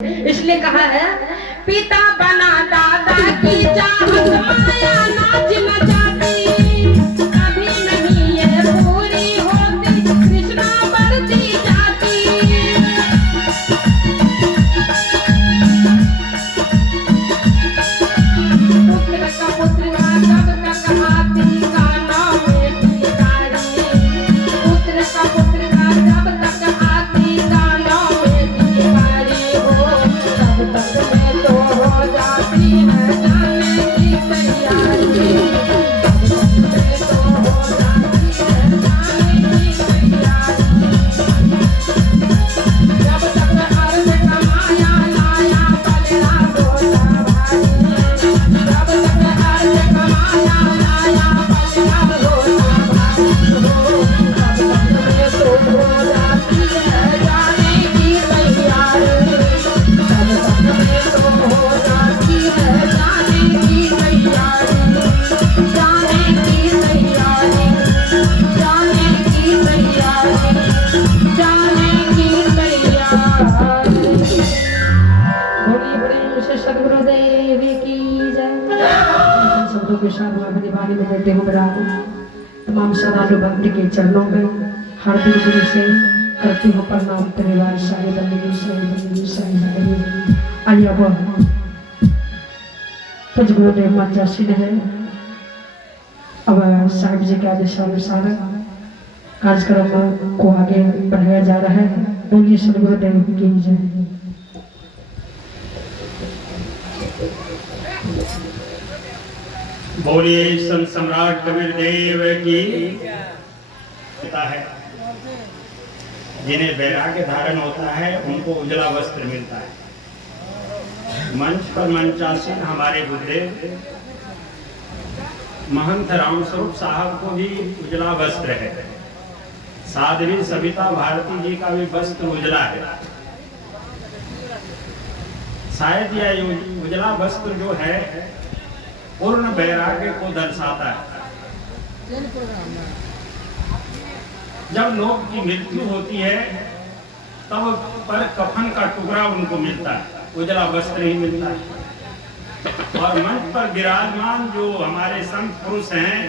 इसलिए कहा है पिता बना दादा की चाहत माया नाच न जाती, कभी नहीं ये पूरी होती कृष्णा बढ़ती जाती। पुत्र का पुत्रिका जब तक आती गाना में गाड़ी, पुत्र का पुत्रिका जब तक आती गाना में गाड़ी हो, तब तक मैं तो हो जाती है जाने की तैयारी, तब तक मैं तो हो जाती है जाने की तैयारी। जब तक अर्थ कमाया लाया पलड़ा होता भारी, जब तक अर्थ कमाया लाया पलड़ा होता भारी हो, तब तक मैं तो हो जाती है जाने की तैयारी, तब तक मैं तो हो जाती है जाने की तैयारी, जाने की तैयारी, जाने की तैयारी, जाने की तैयारी। बोलिए बड़े से सदगुरुदेव की जय। शब्दों के साथ मैं अपनी वाणी में देते हूँ विराम। तमाम श्रद्धालु भक्त के चरणों में हार्दिक गुरु से करती हूँ प्रणाम। परिवार सारे बंदगी सारे आइए अब कुछ गुरुदेव मंजासीन है। अब साहिब जी के आदेशानुसार कार्यक्रम को आगे बढ़ाया जा रहा है। बोलिए सदगुरुदेव की जय। बोलिए संत सम्राट कबीर देव की। पिता है जिन्हें वैराग्य धारण होता है उनको उजला वस्त्र मिलता है। मंच पर मंचासीन हमारे गुरुदेव महंत राम स्वरूप साहब को भी उजला वस्त्र है। साध्वी सविता भारती जी का भी वस्त्र उजला है। शायद यह उजला वस्त्र जो है पूर्ण वैराग्य को दर्शाता है। जब लोग की मृत्यु होती है तब पर कफन का टुकड़ा उनको मिलता है, उजला वस्त्र ही मिलता है। और मंच पर विराजमान जो हमारे संत पुरुष हैं,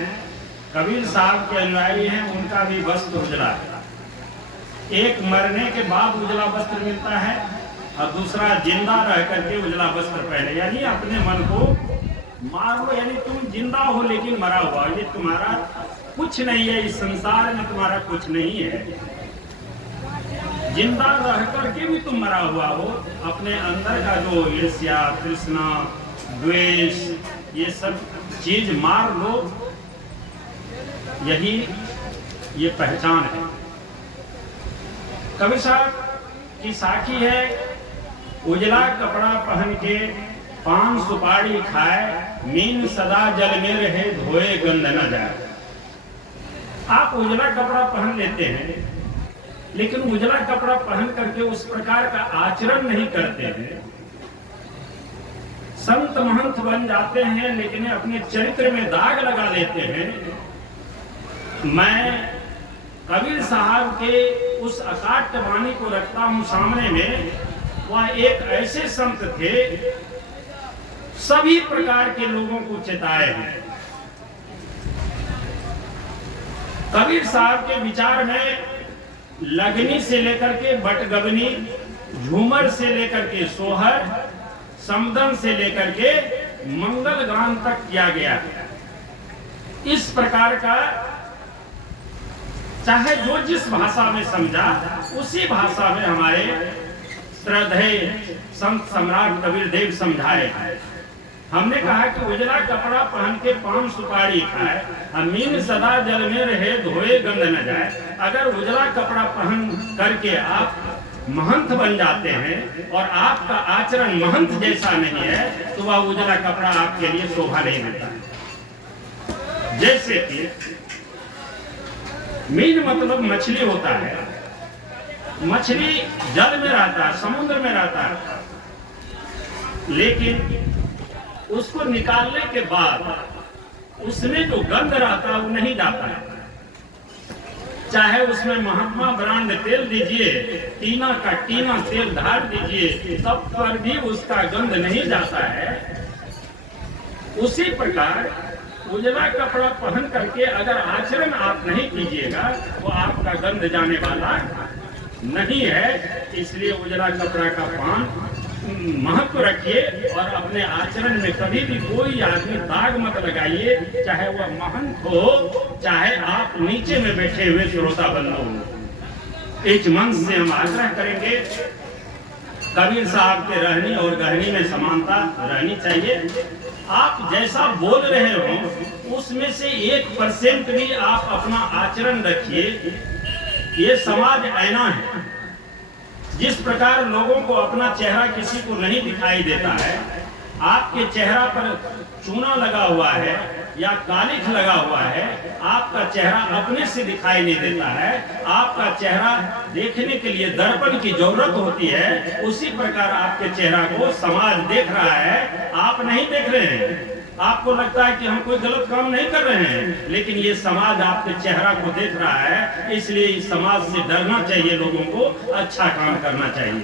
कबीर साहब के अनुयायी हैं, उनका भी वस्त्र उजला है। एक मरने के बाद उजला वस्त्र मिलता है और दूसरा जिंदा रह करके उजला वस्त्र पहने, यानी अपने मन को मार लो, यानी तुम जिंदा हो लेकिन मरा हुआ, ये तुम्हारा कुछ नहीं है, इस संसार में तुम्हारा कुछ नहीं है। जिंदा रह करके भी तुम मरा हुआ हो, अपने अंदर का जो ईर्ष्या तृष्णा द्वेष ये सब चीज मार लो, यही ये पहचान है। कबीर साहब की साखी है, उजला कपड़ा पहन के पान सुपारी खाए, मीन सदा जल में रहे धोए गंध न जाए। आप उजला कपड़ा पहन लेते हैं लेकिन उजला कपड़ा पहन करके उस प्रकार का आचरण नहीं करते हैं। संत महंत बन जाते हैं लेकिन अपने चरित्र में दाग लगा लेते हैं। मैं कबीर साहब के उस अकाट्य वाणी को रखता हूं सामने में। वह एक ऐसे संत थे, सभी प्रकार के लोगों को चेताए हैं। कबीर साहब के विचार में लगनी से लेकर के बटगबनी, झूमर से लेकर के सोहर, समदन से लेकर के मंगल गान तक किया गया है। इस प्रकार का चाहे जो जिस भाषा में समझा उसी भाषा में हमारे श्रद्धेय संत सम्राट कबीर देव समझाए। हमने कहा कि उजला कपड़ा पहन के पान सुपारी खाए, मीन सदा जल में रहे धोए गंध न जाए। अगर उजला कपड़ा पहन करके आप महंत बन जाते हैं और आपका आचरण महंत जैसा नहीं है तो वह उजला कपड़ा आपके लिए शोभा नहीं देता। जैसे कि मीन मतलब मछली होता है, मछली जल में रहता है, समुद्र में रहता है, लेकिन उसको निकालने के बाद उसमें जो गंध रहता है वो नहीं जाता है। चाहे उसमें महात्मा ब्रांड तेल दीजिए, टीना का टीना तेल ढाल दीजिए, तब पर भी उसका गंध नहीं जाता है। उसी प्रकार उजला कपड़ा पहन करके अगर आचरण आप नहीं कीजिएगा तो आपका गंध जाने वाला नहीं है। इसलिए उजला कपड़ा का पान महत्व रखिए और अपने आचरण में कभी भी कोई आदमी दाग मत लगाइए, चाहे वह महंत हो, चाहे आप नीचे में बैठे हुए श्रोता बंधु हो। इस मंच से हम आग्रह करेंगे, कबीर साहब के रहनी और गहनी में समानता रहनी चाहिए। आप जैसा बोल रहे हो उसमें से 1% भी आप अपना आचरण रखिए। ये समाज ऐना है। जिस प्रकार लोगों को अपना चेहरा किसी को नहीं दिखाई देता है, आपके चेहरा पर चूना लगा हुआ है या कालिख लगा हुआ है, आपका चेहरा अपने से दिखाई नहीं देता है, आपका चेहरा देखने के लिए दर्पण की जरूरत होती है। उसी प्रकार आपके चेहरा को समाज देख रहा है, आप नहीं देख रहे हैं। आपको लगता है कि हम कोई गलत काम नहीं कर रहे हैं, लेकिन ये समाज आपके चेहरा को देख रहा है। इसलिए इस समाज से डरना चाहिए, लोगों को अच्छा काम करना चाहिए।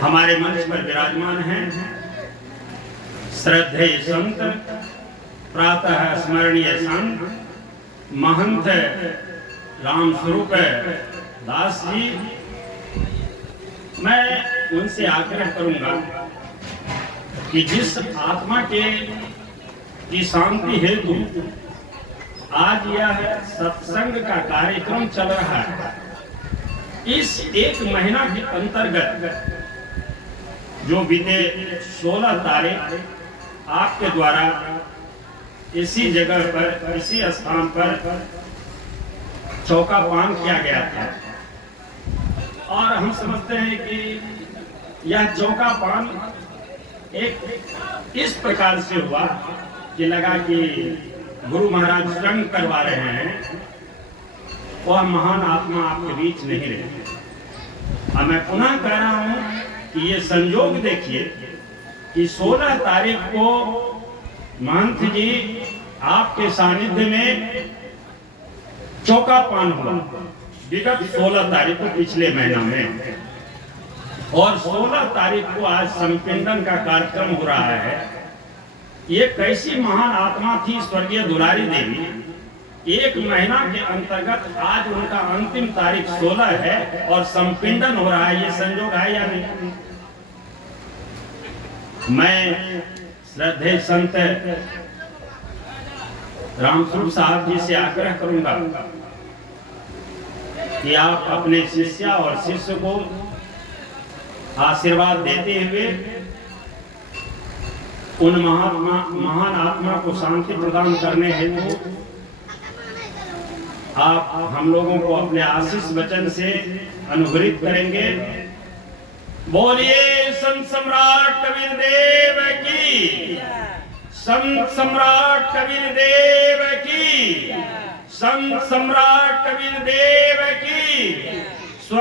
हमारे मंच पर विराजमान हैं श्रद्धेय संत, प्रातः स्मरणीय संत महंत राम स्वरूप दास जी। मैं उनसे आग्रह करूंगा कि जिस आत्मा के की शांति हेतु आज यह सत्संग का कार्यक्रम चल रहा है, इस 1 महीना के अंतर्गत जो बीते 16 तारीख आपके द्वारा इसी जगह पर, इसी स्थान पर चौका पान किया गया था, और हम समझते हैं कि यह चौका पान एक इस प्रकार से हुआ कि लगा कि गुरु महाराज रंग करवा रहे हैं, वह महान आत्मा आपके बीच नहीं रहे। अब मैं पुनः कह रहा हूं कि ये संयोग देखिए कि 16 तारीख को महंत जी आपके सानिध्य में चौका पान हुआ, विगत 16 तारीख को पिछले महीना में, और 16 तारीख को आज संपिंडन का कार्यक्रम हो रहा है। ये कैसी महान आत्मा थी स्वर्गीय दुलारी देवी। 1 महीना के अंतर्गत आज उनका अंतिम तारीख 16 है और संपिंडन हो रहा है। ये संयोग है या नहीं? मैं श्रद्धेय संत रामस्वरूप साहब जी से आग्रह करूंगा कि आप अपने शिष्या और शिष्य को आशीर्वाद देते हुए उन महान आत्मा को शांति प्रदान करने हेतु आप हम लोगों को अपने आशीष वचन से अनुग्रहित करेंगे। बोलिए संत सम्राट कबीर देव की, संत सम्राट कबीर देव की, संत सम्राट कबीर देव की।